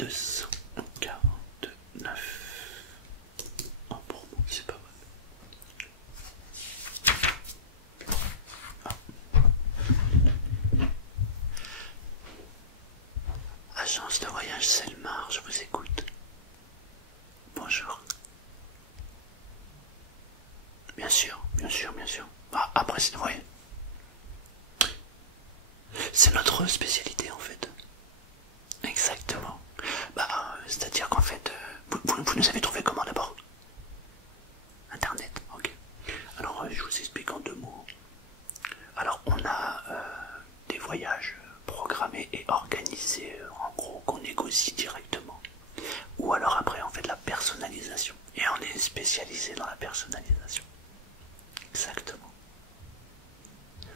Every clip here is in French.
249. Oh, pour moi, c'est pas mal. Agence de voyage Selmar, je vous écoute. Bonjour. Bien sûr, bien sûr, bien sûr. Ah, après, c'est ouais. C'est notre spécialité en fait. Exactement. Bah, c'est-à-dire qu'en fait, vous nous avez trouvé comment d'abord? Internet, ok. Alors, je vous explique en deux mots. Alors, on a des voyages programmés et organisés, en gros, qu'on négocie directement. Ou alors après, on fait de la personnalisation. Et on est spécialisé dans la personnalisation. Exactement.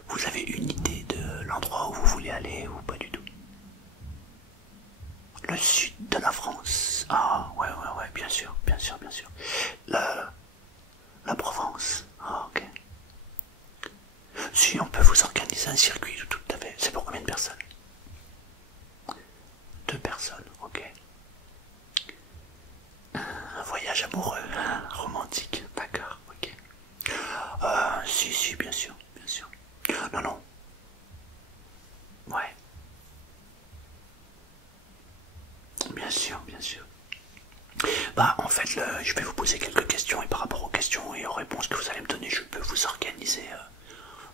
Vous avez une idée de l'endroit où vous voulez aller ou pas du tout? Le sud de la France. Ah, ouais, ouais, ouais, bien sûr, bien sûr, bien sûr. La Provence. Ah, ok. Si, on peut vous organiser un circuit, tout à fait. C'est pour combien de personnes? Deux personnes, ok. Un voyage amoureux, romantique, d'accord, ok. Si, si, bien sûr, bien sûr. Non, non. Ouais. Bien sûr, bien sûr. Bah, en fait, je vais vous poser quelques questions et par rapport aux questions et aux réponses que vous allez me donner, je peux vous organiser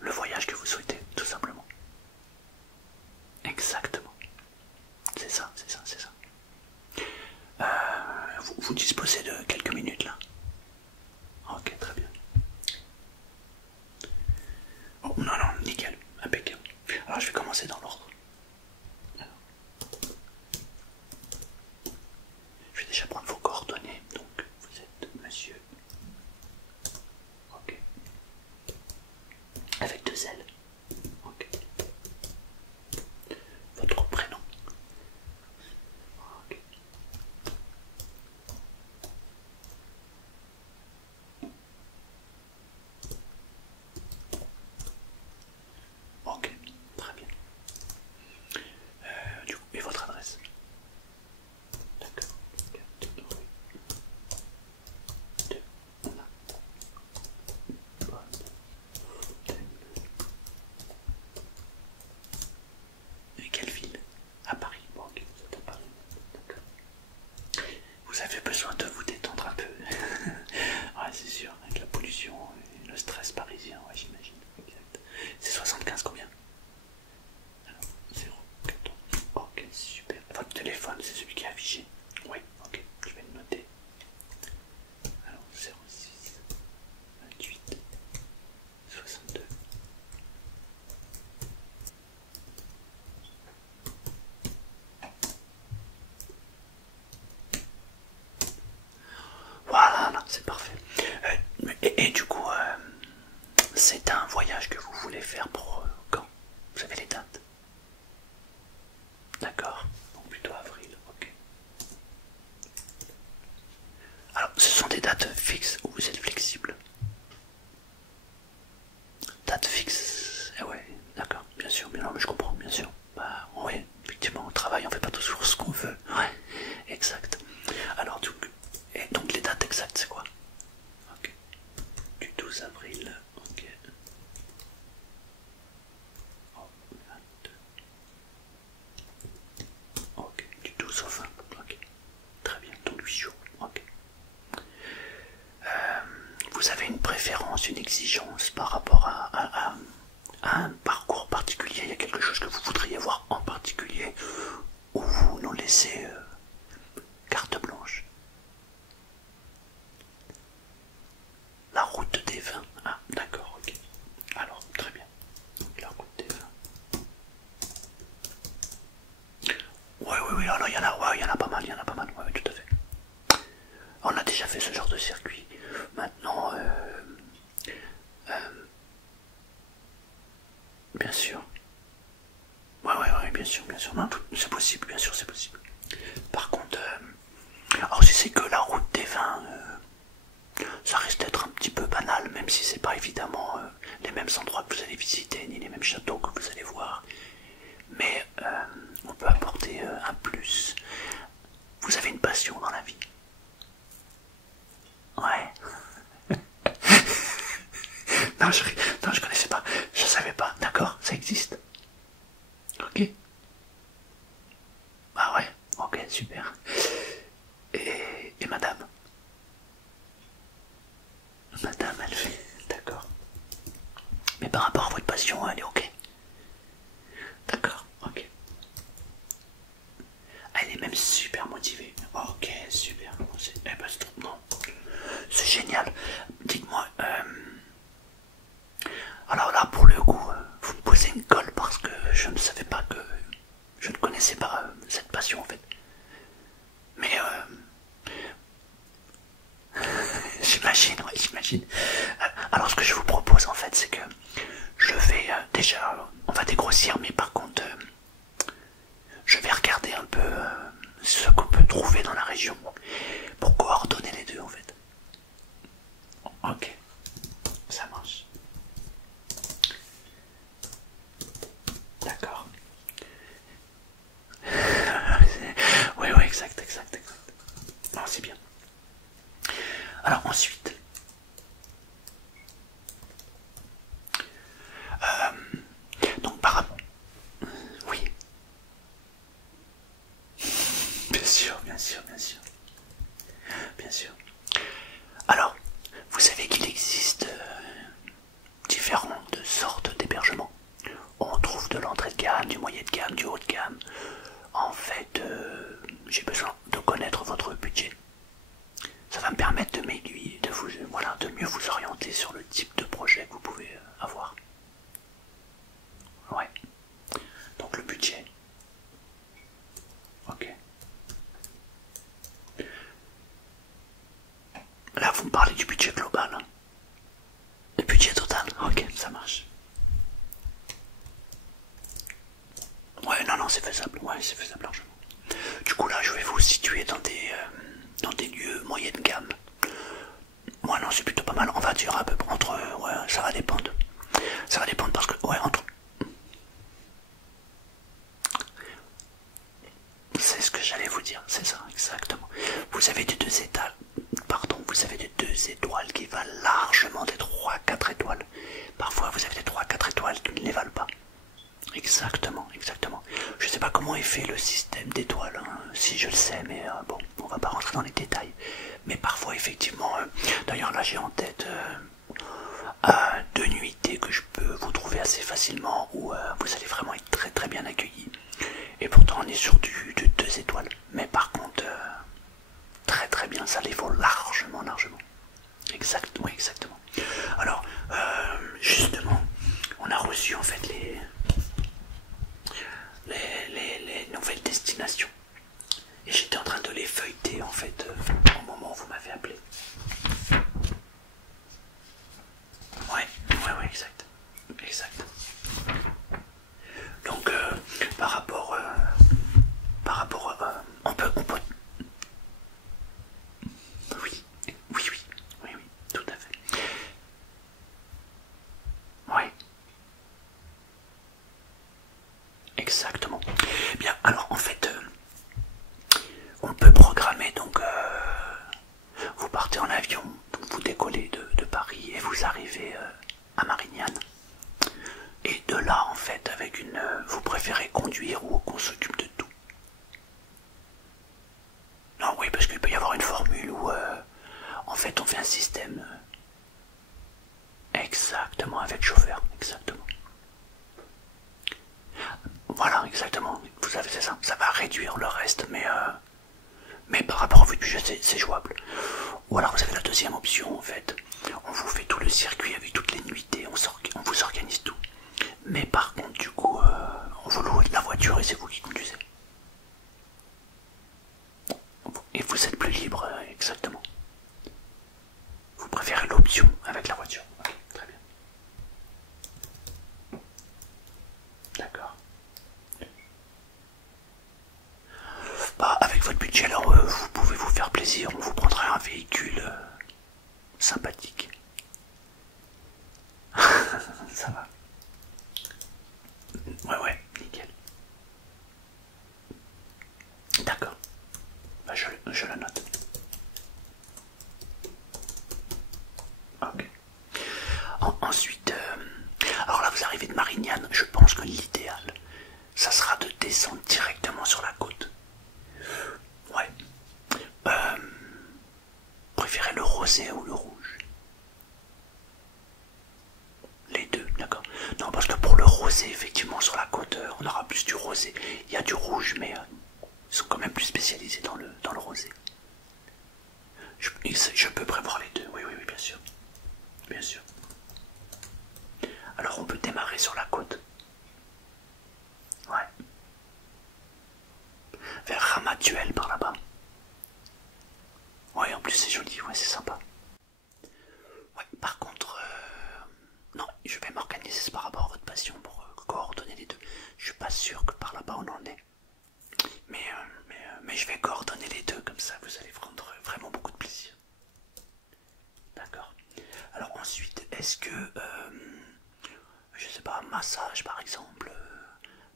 le voyage que vous souhaitez, tout simplement. Exactement. C'est ça, c'est ça, c'est ça. Vous disposez de quelques minutes là? Ok, très bien. Oh, non, non, nickel, impeccable. Alors, je vais commencer dans l'ordre. Je vais déjà prendre vos coordonnées. Donc, vous êtes monsieur. Ok. Avec deux L. Ok. Votre prénom. Ok. Ok, très bien. Du coup, et votre adresse? D'accord. Et quelle ville? À Paris. Bon, ok, vous êtes à Paris. D'accord. Vous avez besoin de vous détendre un peu. Ouais, c'est sûr, avec la pollution et le stress parisien, ouais, j'imagine. Exact. C'est 75 combien? Alors, 0, 14. Ok, super. Votre téléphone, c'est celui qui est affiché? Oui, ok, je vais le noter. Alors, 06 28 62. Voilà, là, c'est parfait. Et du coup, c'est un voyage que vous voulez faire pour quand? Vous avez les dates? D'accord, donc plutôt avril, ok. Alors, ce sont des dates fixes ou vous êtes flexible? Date fixe, eh ouais, d'accord, bien sûr, bien non, mais je comprends, bien sûr. Bah, ouais, effectivement, au travail, on fait pas toujours ce qu'on veut. Ouais, exact. Alors, donc les dates exactes, c'est quoi? Ok. Du 12 avril, ok. Oh, 22. Ok, du 12 au 20, ok. Très bien, donc 8 jours, ok. Vous avez une préférence, une exigence par rapport à un parcours particulier? Il y a quelque chose que vous voudriez voir en particulier ou vous nous laissez carte blanche? La route des vins. Ah, d'accord, ok. Alors, très bien. Donc, la route des vins. Ouais, oui, oui, alors il y en a pas mal, il y en a pas mal, ouais, ouais, tout à fait. On a déjà fait ce genre de circuit. Maintenant, bien sûr. Ouais, ouais, ouais, bien sûr, bien sûr. Non, c'est possible, bien sûr, c'est possible. Par contre, alors si c'est que la route des vins, ça risque d'être un petit peu banal, même si c'est pas évidemment les mêmes endroits que vous allez visiter, ni les mêmes châteaux que vous allez voir. Mais on peut apporter un plus. connaissez pas cette passion en fait. Mais j'imagine, ouais, j'imagine. Alors ce que je vous propose en fait, c'est que je vais déjà, on va dégrossir, mais par contre, je vais regarder un peu ce qu'on peut trouver dans la région pour coordonner les deux en fait. Ok, ça marche. D'accord. Oui, oui, exact. Non, c'est bien. Alors ensuite, donc par rapport... Oui. Bien sûr. Bien sûr. Alors, vous savez qu'il existe différentes sortes d'hébergements. On trouve de l'entrée de gamme, du moyen de gamme, du haut de gamme. En fait, j'ai besoin de connaître votre budget. Ça va me permettre de m'aiguiller, de vous, voilà, de mieux vous orienter sur le type de projet que vous pouvez avoir. Ouais. Donc le budget. Ok. Là, vous me parlez du budget global. Hein. Le budget total. Ok, ça marche. Ouais, non, c'est faisable. Ouais, c'est faisable largement. Du coup, là, je vais vous situer dans des lieux moyenne gamme. Ouais, non, c'est plutôt pas mal. On va dire à peu près entre... Ouais, ça va dépendre. Ça va dépendre parce que... Ouais, entre... C'est ce que j'allais vous dire, c'est ça, exactement. Vous avez des 2 étoiles, pardon, vous avez des 2 étoiles qui valent largement des 3-4 étoiles. Parfois, vous avez des 3-4 étoiles qui ne les valent pas. Exactement. Je sais pas comment est fait le système d'étoiles, hein, si je le sais, mais bon, on va pas rentrer dans les détails. Mais parfois, effectivement, d'ailleurs là j'ai en tête 2 nuitées que je peux vous trouver assez facilement, où vous allez vraiment être très bien accueillis. Et pourtant on est sur du 2 étoiles. Mais par contre, très bien, ça les vaut largement. Oui, exactement. Alors, justement, on a reçu en fait les nouvelles destinations. Et j'étais en train de les feuilleter en fait au moment où vous m'avez appelé. Ouais, exact. Donc par rapport on peut oui, tout à fait. Ouais, exactement. Bien, alors en fait on peut programmer donc vous partez en avion, vous décollez de Paris et vous arrivez à Marignane. Et de là, en fait, avec une... vous préférez conduire ou qu'on s'occupe de tout? Non, oui, parce qu'il peut y avoir une formule où, en fait, on fait un système... exactement, avec chauffeur, exactement. Voilà, exactement, vous savez, c'est ça. Ça va réduire le reste, mais par rapport à votre budget, c'est jouable. Ou alors, vous avez la deuxième option, en fait. On vous fait tout le circuit avec toutes les nuitées, on vous organise tout. Mais par contre, du coup, on vous loue de la voiture et c'est vous qui conduisez. Et vous êtes plus libre, exactement. Vous préférez l'option avec la voiture. Ok, très bien. D'accord. Bah, avec votre budget, alors, vous pouvez vous faire plaisir. On vous prendra un véhicule sympathique. Ça va. Ouais, nickel. D'accord. Bah, je la note. Ok. Ensuite, alors là vous arrivez de Marignane, je pense que l'idéal, ça sera de descendre directement sur la côte. Ouais. Préférez le rosé ou le rouge? Les deux, d'accord. Non, parce que pour le rosé, effectivement, sur la côte, on aura plus du rosé. Il y a du rouge, mais ils sont quand même plus spécialisés dans le rosé. Je peux prévoir les deux, oui, bien sûr. Bien sûr. Alors on peut démarrer sur la côte. Ouais. gratte-ciel par là-bas. Ouais, en plus c'est joli, ouais, c'est sympa. Ouais, par contre, non, je vais m'organiser par rapport à votre passion pour coordonner les deux. Je suis pas sûr que par là-bas on en est. Mais je vais coordonner les deux, comme ça vous allez prendre vraiment beaucoup de plaisir. D'accord. Alors ensuite, est-ce que, je sais pas, massage par exemple,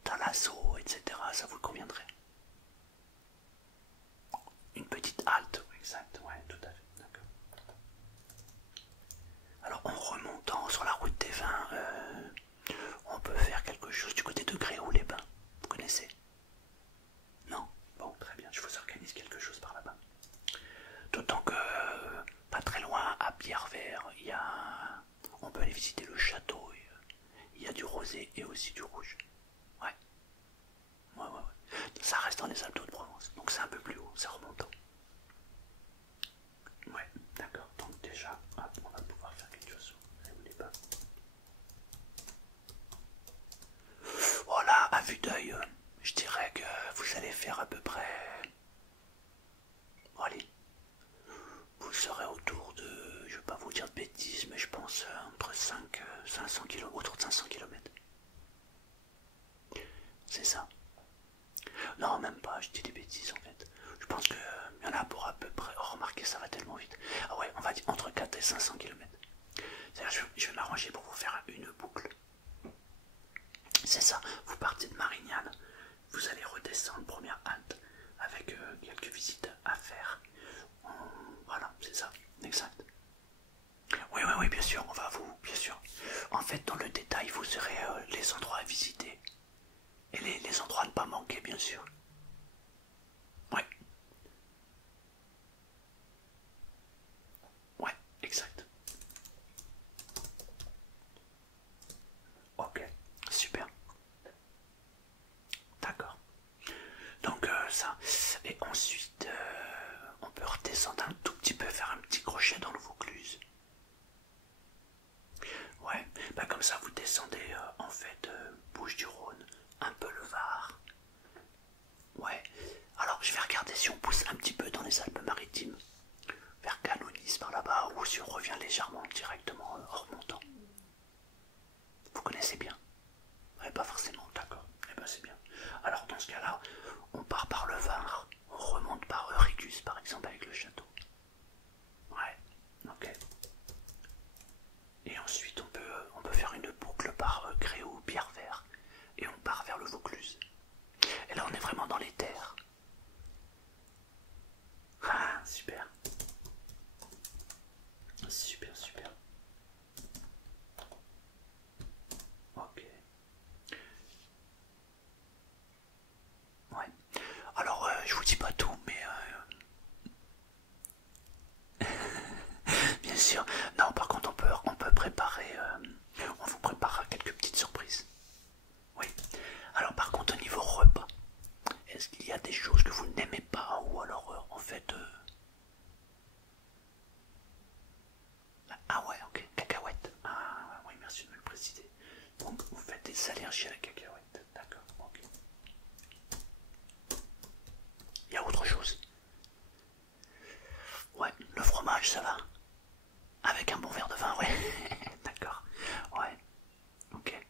thalasso, etc., ça vous conviendrait? Une petite halte, exact, ouais, tout à fait, d'accord. Alors en remontant sur la route des vins, on peut faire quelque chose du côté de Gréoux-les-Bains, vous connaissez? Non? Bon, très bien, je vous organise quelque chose par là-bas. D'autant que, pas très loin, à Pierrevert, on peut aller visiter le château, il y a du rosé et aussi du rouge. Ouais, ouais. Ça reste dans les Alpes de Provence, donc c'est un peu plus haut, c'est remontant. Ouais, d'accord, donc déjà, hop, on va pouvoir faire quelque chose. Vous voulez pas? Voilà, à vue d'œil, je dirais que vous allez faire à peu près... Bon, allez, vous serez autour de, je vais pas vous dire de bêtises, mais je pense entre 500 km, autour de 500 km. C'est ça. Non, même pas, je dis des bêtises en fait. Je pense qu'il y en a pour à peu près... Oh, remarquez, ça va tellement vite. Ah ouais, on va dire entre 4 et 500 km. C'est-à-dire, je vais m'arranger pour vous faire une boucle. C'est ça, vous partez de Marignane, vous allez redescendre première halte avec quelques visites à faire. Voilà, c'est ça, exact. Oui, bien sûr, on va vous, bien sûr. En fait, dans le détail, vous serez les endroits à visiter et les endroits à ne pas manquer, bien sûr. Ouais, ouais, exact. Ok, super. D'accord. Donc ça. Et ensuite, on peut redescendre un tout petit peu, faire un petit crochet dans le Vaucluse. Ouais, bah comme ça vous descendez en fait Bouches-du-Rhône, un peu le Var. Ouais, alors je vais regarder si on pousse un petit peu dans les Alpes-Maritimes, vers Canonis par là-bas, ou si on revient légèrement directement en remontant. Vous connaissez bien? Ouais, pas forcément, d'accord. Eh ben c'est bien. Alors dans ce cas-là, on part par le Var, on remonte par Régus par exemple avec le château. Ouais, ok. Et ensuite on peut faire une boucle par Gréoux, Pierrevert, et on part vers le Vaucluse. Et là on est vraiment dans les terres. Ah, super. Super. Ok. Ouais. Alors je vous dis pas tout, mais bien sûr. Non, par contre on peut préparer, on vous préparera quelques petites surprises. Oui. Alors par contre au niveau repas, est-ce qu'il y a des choses que vous n'aimez pas ou alors en fait... Ah ouais, ok, cacahuètes. Ah oui, merci de me le préciser. Donc vous faites des allergies à la cacahuète. D'accord, ok. Il y a autre chose? Ouais, le fromage ça va. Avec un bon verre de vin, ouais. D'accord, ouais, ok.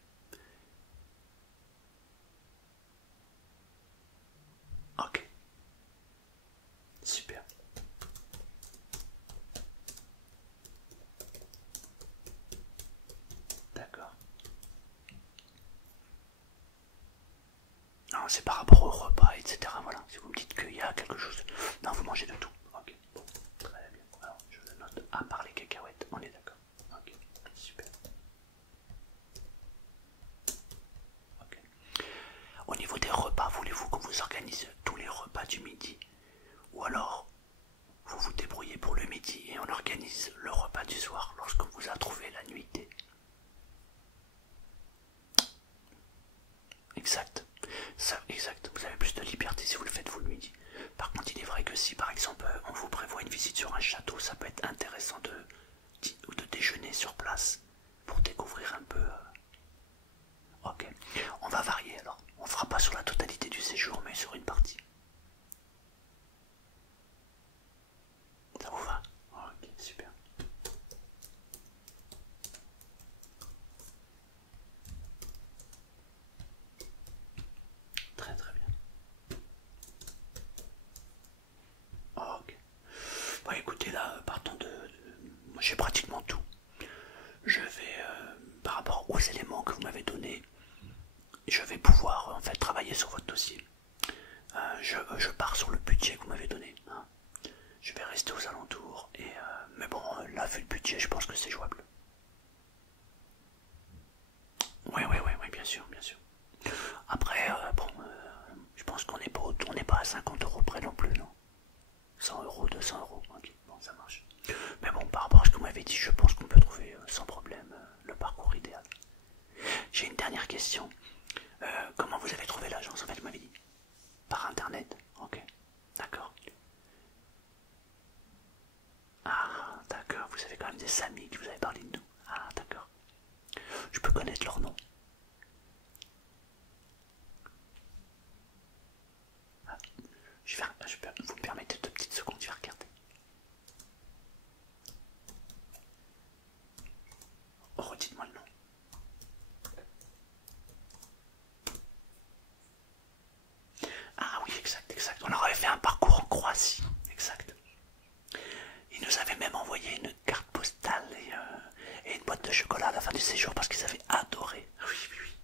Ok, super. D'accord. Non, c'est par rapport au repas, etc. Voilà, si vous me dites qu'il y a quelque chose... Non, vous mangez de tout. Ok, bon, très bien. Alors, je le note à part les cacahuètes, on est d'accord. Ok, super. Ok. Au niveau des repas, voulez-vous qu'on vous organise tous les repas du midi? Ou alors, vous vous débrouillez pour le midi et on organise le repas du soir lorsqu'on vous a trouvé la nuitée? Exact. Ça, exact. Vous avez plus de liberté si vous le faites vous le midi. Par contre, il est vrai que si par exemple on vous prévoit une visite sur un château, ça peut être intéressant de déjeuner sur place pour découvrir un peu. Ok. On va varier alors. On fera pas sur la totalité du séjour, mais sur une partie. à 50 € près non plus, non? 100 €, 200 €, ok, bon ça marche. Mais bon, par rapport à ce que vous m'avez dit, je pense qu'on peut trouver sans problème le parcours idéal. J'ai une dernière question. Comment vous avez trouvé l'agence en fait, vous m'avez dit? Par internet, ok, d'accord. Ah, d'accord, vous avez quand même des amis qui vous avez parlé de nous. Ah, d'accord. Je peux connaître leur nom? Ah, vous me permettez 2 petites secondes, je vais regarder. Oh, redites-moi le nom. Ah oui, exact, exact. On leur avait fait un parcours en Croatie, exact. Ils nous avaient même envoyé une carte postale et une boîte de chocolat à la fin du séjour parce qu'ils avaient adoré. Oui, oui, oui.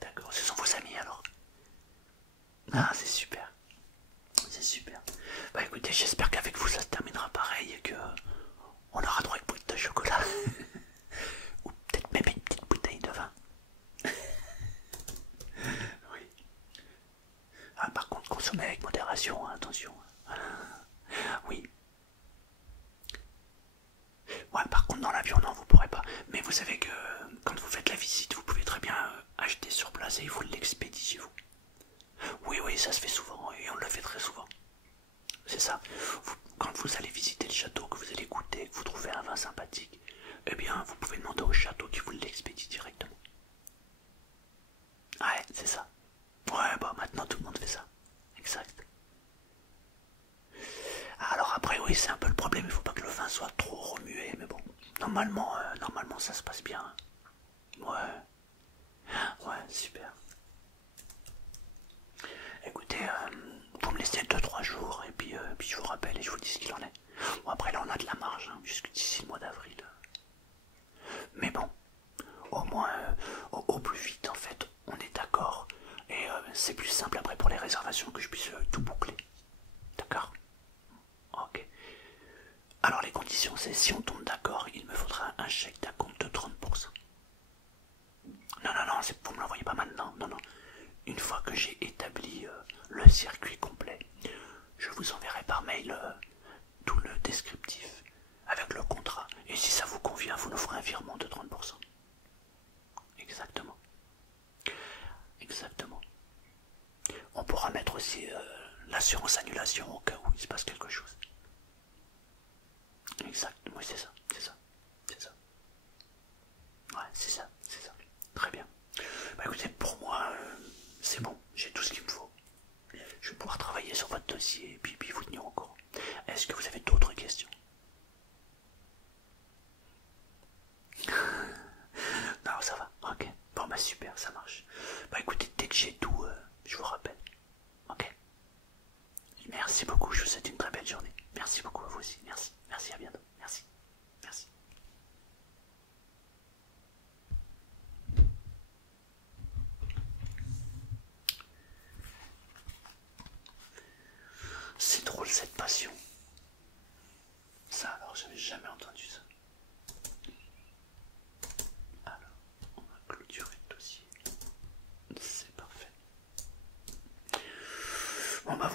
D'accord, ce sont vos amis alors? Ah, c'est super. C'est super. Bah écoutez, j'espère qu'avec vous ça se terminera pareil et que on aura droit à une boîte de chocolat. Ou peut-être même une petite bouteille de vin. Oui. Ah, par contre, consommez avec modération, hein, attention. Oui. Ouais, par contre, dans l'avion, non, vous pourrez pas. Mais vous savez que quand vous faites la visite, vous pouvez très bien acheter sur place et il vous l'expédie chez vous. Oui, oui, ça se fait souvent et on le fait très souvent. C'est ça. Quand vous allez visiter le château, que vous allez goûter, que vous trouvez un vin sympathique, eh bien, vous pouvez demander au château qui vous l'expédie directement. Ouais, c'est ça. Ouais, bah maintenant tout le monde fait ça. Exact. Alors après, oui, c'est un peu le problème, il faut pas que le vin soit trop remué, mais bon, normalement ça se passe bien. Ouais, ouais, super. Écoutez, vous me laissez 2-3 jours et puis je vous rappelle et je vous dis ce qu'il en est. Bon, après là on a de la marge, hein, jusque d'ici le mois d'avril. Mais bon, au moins, au plus vite en fait, on est d'accord. Et c'est plus simple après pour les réservations que je puisse tout boucler. D'accord? Ok. Alors les conditions, c'est si on tombe d'accord, il me faudra un chèque d'acompte de 30%. Non, non, non, vous me l'envoyez pas maintenant. Non, non. Une fois que j'ai établi le circuit complet, je vous enverrai par mail tout le descriptif avec le contrat. Et si ça vous convient, vous nous ferez un virement de 30%. Exactement. Exactement. On pourra mettre aussi l'assurance annulation au cas où il se passe quelque chose. Exact, oui c'est ça, c'est ça, c'est ça. Ouais, c'est ça, c'est ça. Très bien. Bah écoutez, pour moi, c'est bon, j'ai tout ce qu'il me faut. Je vais pouvoir travailler sur votre dossier et puis vous tenir au courant. Est-ce que vous avez d'autres questions? Non, ça va, ok. Bon bah super, ça marche. Bah écoutez, dès que j'ai tout, je vous rappelle. Ok. Merci beaucoup, je vous souhaite une très belle journée. Merci beaucoup à vous aussi, merci. Merci, à bientôt. Merci. Merci. C'est drôle cette passion. Ça alors, j'avais jamais entendu ça. Alors, on va clôturer le dossier. C'est parfait. Bon bah